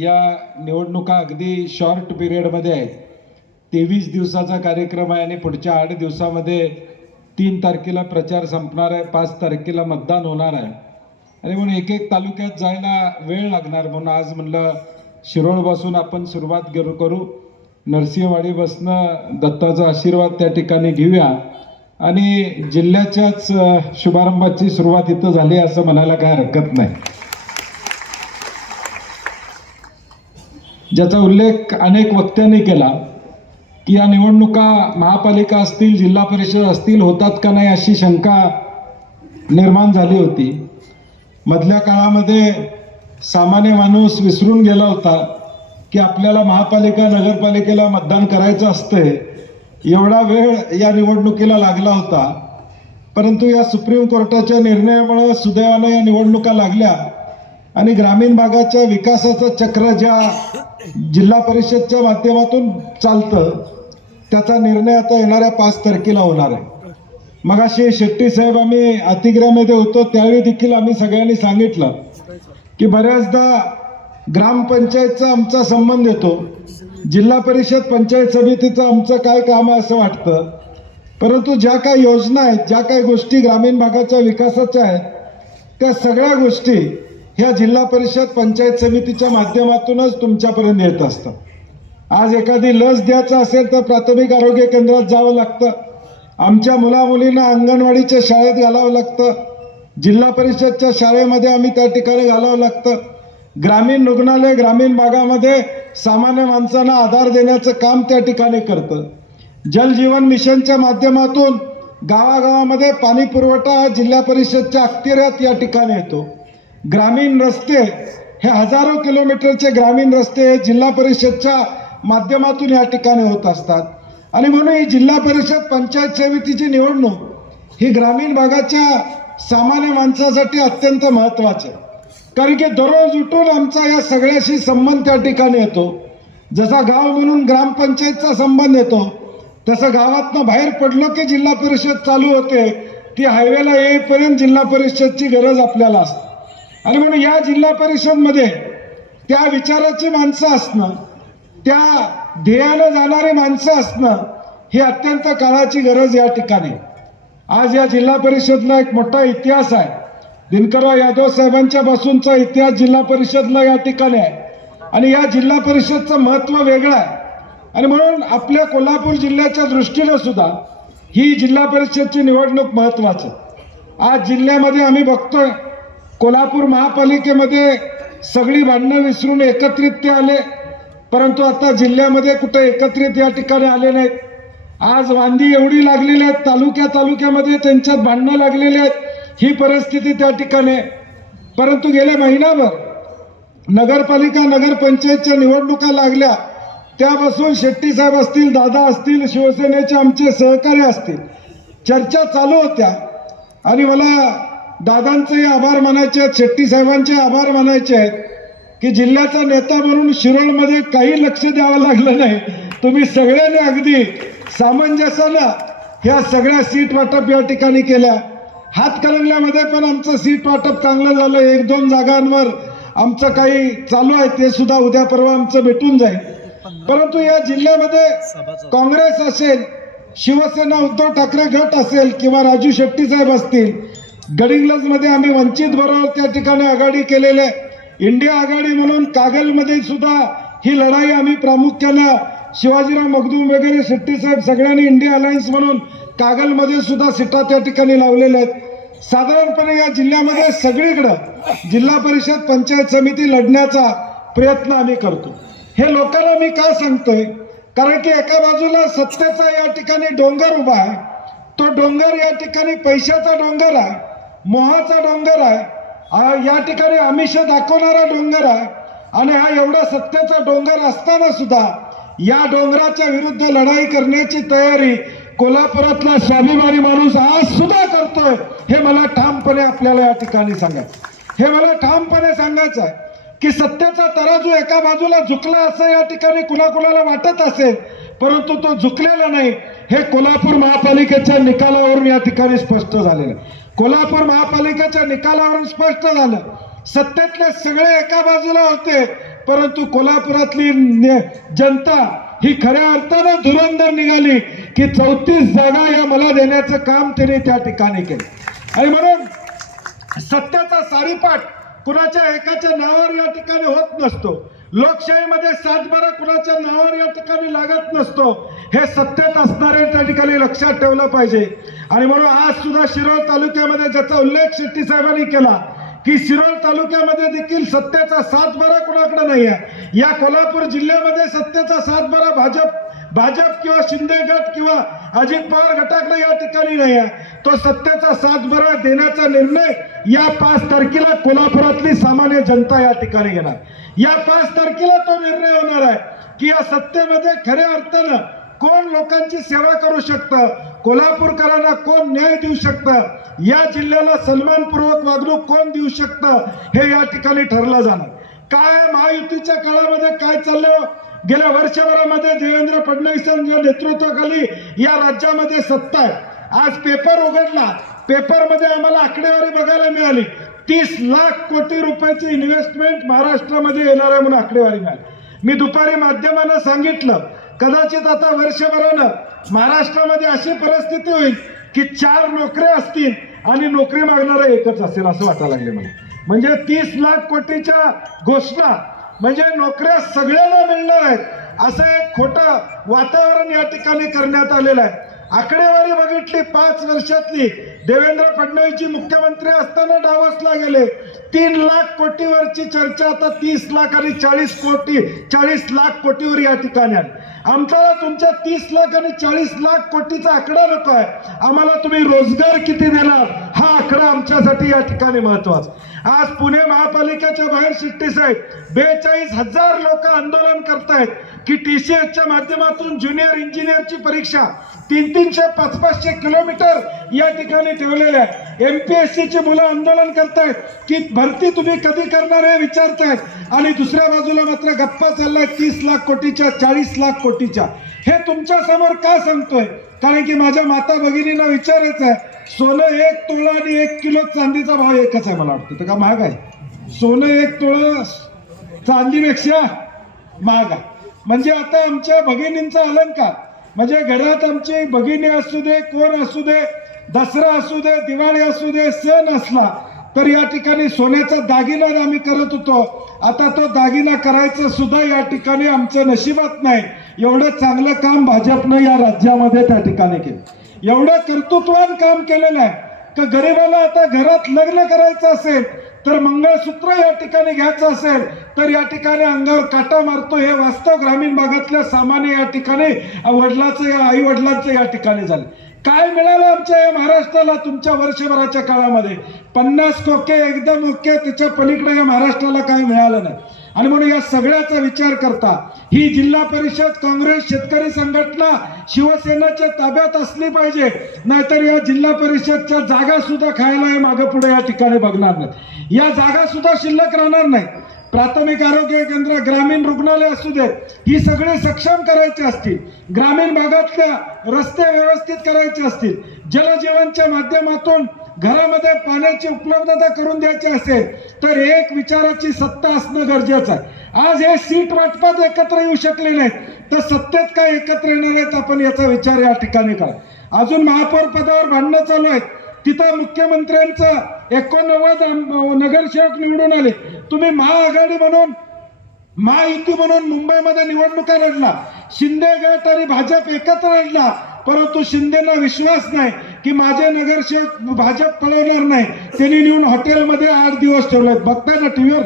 या निवडणुका अगदी शॉर्ट पिरियडमध्ये आहेत. 23 दिवसाचा कार्यक्रम आहे आणि पुढच्या 8 दिवसामध्ये 3 तारखेला प्रचार संपणार आहे, 5 तारखेला मतदान होणार आहे आणि म्हणून एक एक तालुक्यात जायला वेळ लागणार. म्हणून आज म्हणलं शिरोळपासून आपण सुरुवात करू. नरसिंहवाडी बसनं दत्ताचा आशीर्वाद त्या ठिकाणी घेऊया आणि जिल्ह्याच्याच शुभारंभाची सुरुवात इथं झाली असं म्हणायला काय हरकत नाही. ज्याचा उल्लेख अनेक वक्त्यांनी केला की या निवडणुका महापालिका असतील, जिल्हा परिषद असतील, होतात का नाही अशी शंका निर्माण झाली होती. मधल्या काळामध्ये सामान्य माणूस विसरून गेला होता की आपल्याला महापालिका नगरपालिकेला मतदान करायचं असते. एवढा वेळ या निवडणुकीला लागला होता, परंतु या सुप्रीम कोर्टाच्या निर्णयामुळे सुदैवानं या निवडणुका लागल्या आणि ग्रामीण भागाच्या विकासाचं चक्र ज्या जिल्हा परिषदच्या माध्यमातून चालतं त्याचा निर्णय आता येणाऱ्या 5 तारखेला होणार आहे. मगाशी शेट्टी साहेब आम्ही अतिग्रहामध्ये होतो त्यावेळी देखील आम्ही सगळ्यांनी सांगितलं की बऱ्याचदा ग्रामपंचायतचा आमचा संबंध येतो, जिल्हा परिषद पंचायत समितीचं आमचं काय काम आहे असं वाटतं, परंतु ज्या काही योजना आहेत, ज्या काही गोष्टी ग्रामीण भागाच्या विकासाच्या आहेत त्या सगळ्या गोष्टी ह्या जिल्हा परिषद पंचायत समितीच्या माध्यमातूनच तुमच्यापर्यंत येत असतात. आज एखादी लस द्यायचं असेल तर प्राथमिक आरोग्य केंद्रात जावं लागतं, आमच्या मुलामुलींना अंगणवाडीच्या शाळेत घालावं लागतं, जिल्हा परिषदच्या शाळेमध्ये आम्ही त्या ठिकाणी घालावं लागतं. ग्रामीण रुग्णालय ग्रामीण भागामध्ये सामान्य माणसांना आधार देण्याचं काम त्या ठिकाणी करतं. जल जीवन मिशनच्या माध्यमातून गावागावामध्ये पाणी पुरवठा जिल्हा परिषदच्या अखत्यारीत या ठिकाणी येतो. ग्रामीण रस्ते हे हजारो किलोमीटरचे ग्रामीण रस्ते जिल्हा परिषदच्या माध्यमातून या ठिकाणी होत असतात आणि म्हणून ही जिल्हा परिषद पंचायत समितीची निवडणूक ही ग्रामीण भागाच्या सामान्य माणसासाठी अत्यंत महत्त्वाची आहे. कारण की दररोज उठून आमचा या सगळ्याशी संबंध त्या ठिकाणी येतो. जसा गाव म्हणून ग्रामपंचायतचा संबंध येतो तसं गावातनं बाहेर पडलो की जिल्हा परिषद चालू होते. ती हायवेला येईपर्यंत जिल्हा परिषदची गरज आपल्याला असते आणि म्हणून या जिल्हा परिषदमध्ये त्या विचाराची माणसं असणं, त्या ध्येयानं जाणारी माणसं असणं ही अत्यंत काळाची गरज या ठिकाणी. आज या जिल्हा परिषदला एक मोठा इतिहास आहे. दिनकरराव यादव साहेबांच्या पासूनचा इतिहास जिल्हा परिषदला या ठिकाणी आहे आणि या जिल्हा परिषदचं महत्त्व वेगळं आहे आणि म्हणून आपल्या कोल्हापूर जिल्ह्याच्या दृष्टीनं सुद्धा ही जिल्हा परिषदची निवडणूक महत्त्वाची. आज जिल्ह्यामध्ये आम्ही बघतोय कोल्हापूर महापालिकेमध्ये सगळी भांडणं विसरून एकत्रित ते आले, परंतु आता जिल्ह्यामध्ये कुठे एकत्रित या ठिकाणी आले नाहीत. आज वांदी एवढी लागलेली आहेत, तालुक्यामध्ये त्यांच्यात भांडणं लागलेली आहेत, ही परिस्थिती त्या ठिकाणी. परंतु गेल्या महिनाभर नगरपालिका नगरपंचायतच्या निवडणुका लागल्या त्यापासून शेट्टी साहेब असतील, दादा असतील, शिवसेनेचे आमचे सहकारी असतील, चर्चा चालू होत्या आणि मला दादांचेही आभार मानायचे आहेत, शेट्टी साहेबांचे आभार मानायचे आहेत की जिल्ह्याचा नेता म्हणून शिरोळमध्ये काही लक्ष द्यावं लागलं नाही. तुम्ही सगळ्यांनी अगदी सामंजस्यानं ह्या सगळ्या सीट वाटप या ठिकाणी केल्या. हातकणंगल्यामध्ये पण आमचं सीट वाटप चांगलं झालं. 1-2 जागांवर आमचं काही चालू आहे, ते सुद्धा उद्या परवा आमचं भेटून जाईल. परंतु या जिल्ह्यामध्ये काँग्रेस असेल, शिवसेना उद्धव ठाकरे गट असेल किंवा राजू शेट्टी साहेब असतील, गडिंग्लजमध्ये आम्ही वंचित बरोबर त्या ठिकाणी आघाडी केलेले, इंडिया आघाडी म्हणून कागलमध्ये सुद्धा ही लढाई आम्ही प्रामुख्यानं शिवाजीराव मगदूम वगैरे शेट्टी साहेब सगळ्यांनी इंडिया अलायन्स म्हणून कागलमध्ये सुद्धा सीटा त्या ठिकाणी लावलेल्या आहेत. साधारणपणे या जिल्ह्यामध्ये सगळीकडं जिल्हा परिषद पंचायत समिती लढण्याचा प्रयत्न आम्ही करतो. हे लोकांना मी का सांगतोय, कारण की एका बाजूला सत्तेचा या ठिकाणी डोंगर उभा आहे. तो डोंगर या ठिकाणी पैशाचा डोंगर आहे, मोहाचा डोंगर आहे, या ठिकाणी आमिष दाखवणारा डोंगर आहे आणि हा एवढा सत्तेचा डोंगर असताना सुद्धा या डोंगराच्या विरुद्ध लढाई करण्याची तयारी कोल्हापुरातला स्वाभिमानी माणूस आज सुद्धा करतोय. हे मला ठामपणे आपल्याला या ठिकाणी सांगायचं, हे मला ठामपणे सांगायचं आहे की सत्तेचा तराजू एका बाजूला झुकला असं या ठिकाणी कुणाकुणाला वाटत असेल, परंतु तो झुकलेला नाही. हे कोल्हापूर महापालिकेच्या निकालावरून या ठिकाणी स्पष्ट झालेलं आहे. कोल्हापूर महापालिकेच्या निकालावरून स्पष्ट झालं, सत्तेतले सगळे एका बाजूला होते परंतु कोल्हापुरातली जनता ही खऱ्या अर्थानं धुरंधर निघाली की 34 जागा या मला देण्याचं काम त्यांनी त्या ठिकाणी केलं। आणि म्हणून सत्याचा सारीपाट कुणाच्या एकाच्या नावावर या ठिकाणी होत नसतो, लोकशाहीमध्ये 7-12 कुणाच्या नावावर या ठिकाणी लागत नसतो, हे सत्तेत असणारे त्या ठिकाणी लक्षात ठेवलं पाहिजे। आणि म्हणून आज सुद्धा शिरोळ तालुक्यामध्ये ज्याचा उल्लेख शेट्टी साहेबांनी केला की शिरोळ तालुक्यामध्ये देखील सत्तेचा 7-12 कुणाकडे नाही आहे। या कोल्हापूर जिल्ह्यामध्ये सत्तेचा 7-12 भाजप किंवा शिंदे गट किंवा अजित पवार गटाकडे या ठिकाणी नाही आहे। तो सत्तेचा 7-12 देण्याचा निर्णय या 5 तारखेला कोल्हापुरातली सामान्य जनता या ठिकाणी घेणार। या 5 तारखेला तो निर्णय होणार आहे की या सत्तेमध्ये खऱ्या अर्थानं कोण लोकांची सेवा करू शकतं, कोल्हापूरकरांना कोण न्याय देऊ शकतं, या जिल्ह्याला सन्मानपूर्वक वागणूक कोण देऊ शकतं, हे या ठिकाणी ठरलं जाणार। काय महायुतीच्या काळामध्ये काय चाललं, गेल्या वर्षभरामध्ये देवेंद्र फडणवीसांच्या नेतृत्वाखाली या राज्यामध्ये सत्ता आहे। आज पेपर उघडला, पेपरमध्ये आम्हाला आकडेवारी बघायला मिळाली 30 लाख कोटी रुपयाची इन्व्हेस्टमेंट महाराष्ट्रामध्ये येणार आहे म्हणून आकडेवारी मिळाली। मी दुपारी माध्यमांना सांगितलं कदाचित आता वर्षभरानं महाराष्ट्रामध्ये अशी परिस्थिती होईल की 4 नोकऱ्या असतील आणि नोकरी मागणारा एकच असेल असं वाटायला लागले मला। म्हणजे 30 लाख कोटीच्या घोषणा म्हणजे नोकऱ्या सगळ्यांना मिळणार आहेत असं एक खोटं वातावरण या ठिकाणी करण्यात आलेलं आहे। आकडेवारी बघितली 5 वर्षातली, देवेंद्र फडणवीसजी मुख्यमंत्री असताना डावसला गेले 3 लाख कोटीवरची चर्चा आता 30 लाख आणि 40 लाख कोटीवर या ठिकाणी आली। आमचा तुमच्या 30 लाख आणि 40 लाख कोटीचा आकडा नको आहे, आम्हाला तुम्ही रोजगार किती देणार हा आकडा आमच्यासाठी या ठिकाणी महत्वाचा। आज पुणे महापालिकेच्या बाहेर शेट्टी साहेब 42,000 लोक आंदोलन करतायत की TCSच्या माध्यमातून ज्युनियर इंजिनियरची परीक्षा 300-500 किलोमीटर या ठिकाणी ठेवलेले आहे। MPSCची मुलं आंदोलन करतायत की भरती तुम्ही कधी करणार हे विचारतायत आणि दुसऱ्या बाजूला मात्र गप्पा चाललाय 30 लाख कोटीच्या 40 लाख कोटीच्या। हे तुमच्या समोर का सांगतोय, कारण की माझ्या माता भगिनींना विचारायचं आहे, सोनं 1 तोळा आणि 1 किलो चांदीचा भाव एकच आहे मला वाटतं, तर का महाग आहे? सोनं 1 तोळा चांदीपेक्षा महाग आहे। म्हणजे आता आमच्या भगिनींचा अलंकार म्हणजे घरात आमची भगिनी असू दे, कोण असू दे, दसरा असू दे, दिवाळी असू दे, सण असला तर या ठिकाणी सोन्याचा दागिना आम्ही करत होतो। आता तो दागिना करायचं सुद्धा या ठिकाणी आमच्या नशिबात नाही। एवढं चांगलं काम भाजपनं या राज्यामध्ये त्या ठिकाणी केलं, एवढं कर्तृत्वान काम केलेलं आहे की गरीबाला आता घरात लग्न करायचं असेल तर मंगळसूत्र या ठिकाणी घ्यायचं असेल तर या ठिकाणी अंगावर काटा मारतो। हे वास्तव ग्रामीण भागातल्या सामान्य या ठिकाणी वडिलांचं या आई वडिलांचं या ठिकाणी झालं। काय मिळालं आमच्या या महाराष्ट्राला तुमच्या वर्षभराच्या काळामध्ये? 50 कोके एकदम ओके, त्याच्या पलीकडे या महाराष्ट्राला काय मिळालं नाही। आणि म्हणून या सगळ्याचा विचार करता ही जिल्हा परिषद काँग्रेस शेतकरी संघटना शिवसेनेच्या ताब्यात असली पाहिजे, नाहीतर या जिल्हा परिषदच्या जागा सुद्धा खायला मागे पुढे या ठिकाणी बघणार नाही, या जागा सुद्धा शिल्लक राहणार नाही। प्राथमिक आरोग्य केंद्र, ग्रामीण रुग्णालय असू देत, ही सगळे सक्षम करायचे असतील, ग्रामीण भागातल्या रस्ते व्यवस्थित करायचे असतील, जलजीवनच्या माध्यमातून घरामध्ये पाण्याची उपलब्धता करून द्यायची असेल तर एक विचाराची सत्ता असणं गरजेचं आहे। आज हे सीट वाटपात एकत्र येऊ शकले नाहीत तर सत्तेत काय एकत्र येणार आहेत आपण याचा विचार या ठिकाणी करा। अजून महापौर पदावर भांडणं चालू आहेत, तिथं मुख्यमंत्र्यांचं 89 नगरसेवक निवडून आले, तुम्ही महाआघाडी म्हणून महायुती म्हणून मुंबईमध्ये निवडणुका लढला, शिंदे गट आणि भाजप एकत्र लढला, परंतु शिंदेना विश्वास नाही की माझे नगरसेवक भाजप पळवणार नाही, त्यांनी नेऊन हॉटेलमध्ये 8 दिवस ठेवलेत, बघताय ना टीव्हीवर।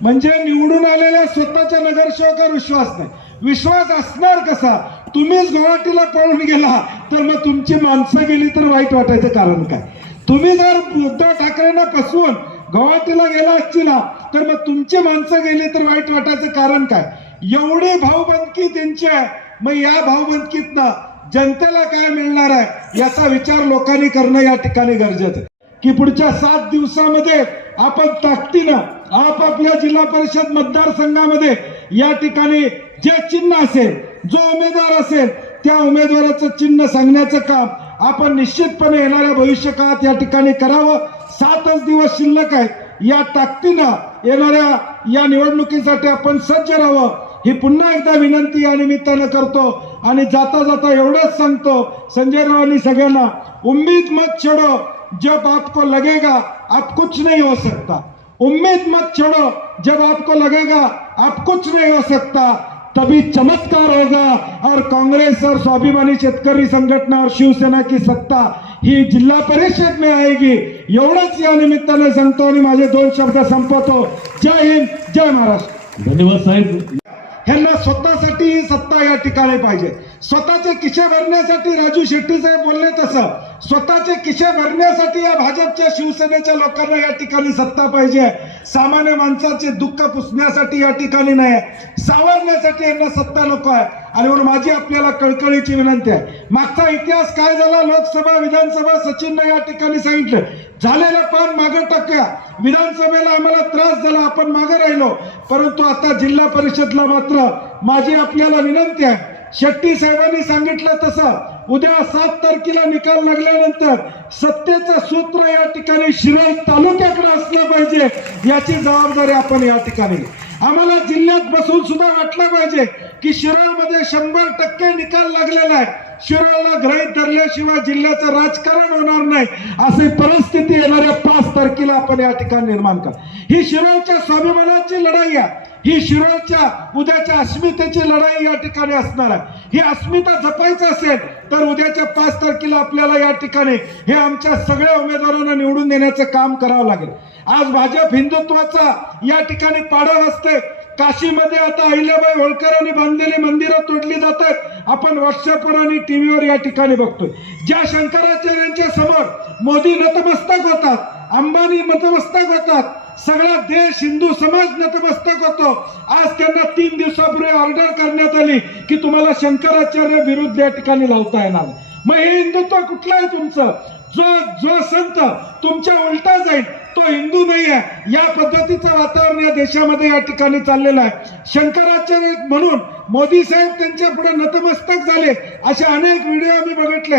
म्हणजे निवडून आलेल्या स्वतःच्या नगरसेवकावर विश्वास नाही। विश्वास असणार कसा? तुम्हीच गुवाहाटीला पळून गेला तर मग तुमची माणसं गेली तर वाईट वाटायचं कारण काय? तुम्ही जर उद्धव ठाकरेंना फसवून गुवाहाटीला गेला असतील तर मग तुमची माणसं गेली तर वाईट वाटायचं कारण काय? एवढी भाऊबंदकी त्यांची आहे, मग या भाऊबंदकीतनं जनतेला काय मिळणार आहे याचा विचार लोकांनी करणं या ठिकाणी गरजेचं आहे की पुढच्या 7 दिवसामध्ये आपण ताकदीनं आपापल्या जिल्हा परिषद मतदारसंघामध्ये या ठिकाणी जे चिन्ह असेल, जो उमेदवार असेल त्या उमेदवाराचं चिन्ह सांगण्याचं काम आपण निश्चितपणे येणाऱ्या भविष्यकाळात या ठिकाणी करावं। 7च दिवस शिल्लक आहेत, या ताकदीनं येणाऱ्या या निवडणुकीसाठी आपण सज्ज राहावं ही पुन्हा एकदा विनंती या निमित्तानं करतो। आणि जाता जाता एवढंच सांगतो संजय रावांनी सगळ्यांना, उम्मीद मत छोड़ो, जब आपको लगेगा आप कुछ नहीं हो सकता, उम्मीद मत छोड़ो, जब आपको लगेगा आप कुछ नहीं हो सकता, तभी चमत्कार होगा और कांग्रेस और स्वाभिमानी शेतकरी संघटना और शिवसेना की सत्ता ही जिल्हा परिषद में आएगी। एवढंच या निमित्ताने सांगतो आणि माझे 2 शब्द संपवतो। जय हिंद, जय महाराष्ट्र। धन्यवाद साहेब। ह्यांना स्वतःसाठी ही सत्ता या ठिकाणी पाहिजे, स्वतःचे खिसे भरण्यासाठी राजू शेट्टी साहेब बोलले तसं स्वतःचे खिसे भरण्यासाठी या भाजपच्या शिवसेनेच्या लोकांना या ठिकाणी सत्ता पाहिजे। सामान्य माणसाचे दुःख पुसण्यासाठी या ठिकाणी नाही, सावरण्यासाठी यांना सत्ता नको आहे। आणि म्हणून माझी आपल्याला कळकळीची विनंती आहे, मागचा इतिहास काय झाला, लोकसभा विधानसभा सचिनने या ठिकाणी सांगितलं, झालेलं पान मागे टाकूया, विधानसभेला आम्हाला त्रास झाला आपण मागे राहिलो, परंतु आता जिल्हा परिषदला मात्र माझी आपल्याला विनंती आहे, शेट्टी साहेबांनी सांगितलं तसं उद्या 7 तारखेला निकाल लागल्यानंतर सत्तेचं सूत्र या ठिकाणी शिरोळ तालुक्याकडे असलं पाहिजे, याची जबाबदारी आपण या ठिकाणी आम्हाला जिल्ह्यात बसून सुद्धा वाटलं पाहिजे की शिरोळमध्ये 100% निकाल लागलेला आहे, शिरोळला गृहीत धरल्याशिवाय जिल्ह्याचं राजकारण होणार नाही, अशी परिस्थिती येणाऱ्या 5 तारखेला आपण या ठिकाणी निर्माण करा। ही शिरोळच्या स्वाभिमानाची लढाई आहे, ही शिरोळच्या उद्याच्या अस्मितेची लढाई या ठिकाणी असणार आहे। ही अस्मिता जपायचं असेल तर उद्याच्या 5 तारखेला आपल्याला या ठिकाणी हे आमच्या सगळ्या उमेदवारांना निवडून देण्याचं काम करावं लागेल। आज भाजप हिंदुत्वाचा या ठिकाणी पाडा असते, काशीमध्ये आता अहिल्याबाई होळकरांनी बांधलेली मंदिरं तोडली जातात, आपण व्हॉट्सअपवर आणि टीव्हीवर या ठिकाणी बघतोय। ज्या शंकराचार्यांच्या समोर मोदी नतमस्तक होतात, अंबानी नतमस्तक होतात, सगळा देश हिंदू समाज नतमस्तक होतो, आज त्यांना 3 दिवसापूर्वी ऑर्डर करण्यात आली की तुम्हाला शंकराचार्य विरुद्ध या ठिकाणी लावता येणार। मग हे हिंदुत्व कुठलं आहे तुमचं? जो संत तुमच्या उलटा जाईल तो हिंदू नाही आहे, या पद्धतीचं वातावरण या देशामध्ये या ठिकाणी चाललेलं आहे। शंकराचार्य म्हणून मोदी साहेब त्यांच्या पुढे नतमस्तक झाले, असे अनेक व्हिडिओ आम्ही बघितले।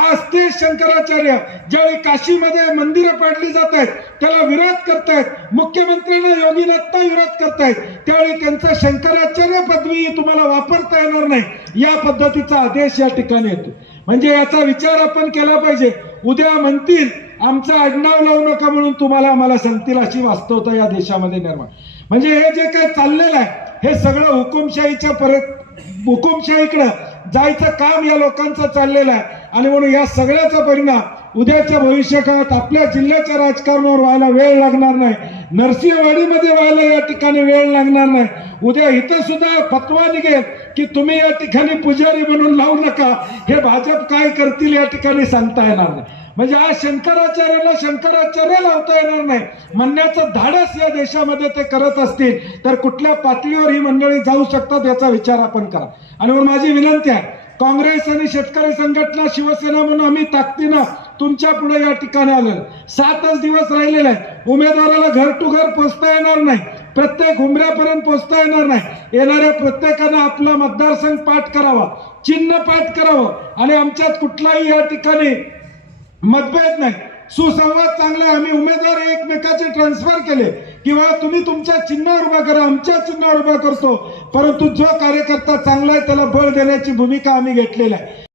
आज ते शंकराचार्य ज्यावेळी काशीमध्ये मंदिरं पाडली जात आहेत त्याला विरोध करतायत, मुख्यमंत्र्यांना योगीनाथांना विरोध करतायत, त्यावेळी त्यांचा शंकराचार्य पदवी तुम्हाला वापरता येणार नाही, या पद्धतीचा आदेश या ठिकाणी येतो। म्हणजे याचा विचार आपण केला पाहिजे। उद्या म्हणतील आमचं आडनाव लावू नका म्हणून तुम्हाला आम्हाला सांगतील, अशी वास्तवता या देशामध्ये निर्माण। म्हणजे हे जे काही चाललेलं आहे हे सगळं हुकुमशाहीकडे जायचं काम या लोकांचं चाललेलं आहे। आणि म्हणून या सगळ्याचा परिणाम उद्याच्या भविष्यकाळात आपल्या जिल्ह्याच्या राजकारणावर व्हायला वेळ लागणार नाही, नरसिंहवाडीमध्ये व्हायला या ठिकाणी वेळ लागणार नाही। उद्या इथं सुद्धा फतवा निघेल की तुम्ही या ठिकाणी पुजारी म्हणून लावू नका, हे भाजप काय करतील या ठिकाणी सांगता येणार नाही। म्हणजे आज शंकराचार्याला शंकराचार्य लावता येणार नाही म्हणण्याचं धाडस या देशामध्ये ते करत असतील तर कुठल्या पातळीवर ही मंडळी जाऊ शकतात याचा विचार आपण करा। आणि म्हणून माझी विनंती आहे, काँग्रेस आणि शेतकरी संघटना शिवसेना म्हणून आम्ही ताकदीनं तुमच्या पुढे या ठिकाणी आलेलो, 7च दिवस राहिलेले आहेत, उमेदवाराला घर टू घर पोहोचता येणार नाही, प्रत्येक उमऱ्यापर्यंत पोहोचता येणार नाही, येणाऱ्या प्रत्येकानं आपला मतदारसंघ पाठ करावा, चिन्ह पाठ करावं आणि आमच्यात कुठलाही या ठिकाणी मतभेद नाही, सुसंवाद चांगला। आम्ही उमेदवार एकमेकाचे ट्रान्सफर केले किंवा तुम्ही तुमच्या चिन्हावर उभा करा, आमच्या चिन्हावर उभा करतो, परंतु जो कार्यकर्ता चांगला आहे त्याला बळ देण्याची भूमिका आम्ही घेतलेली आहे।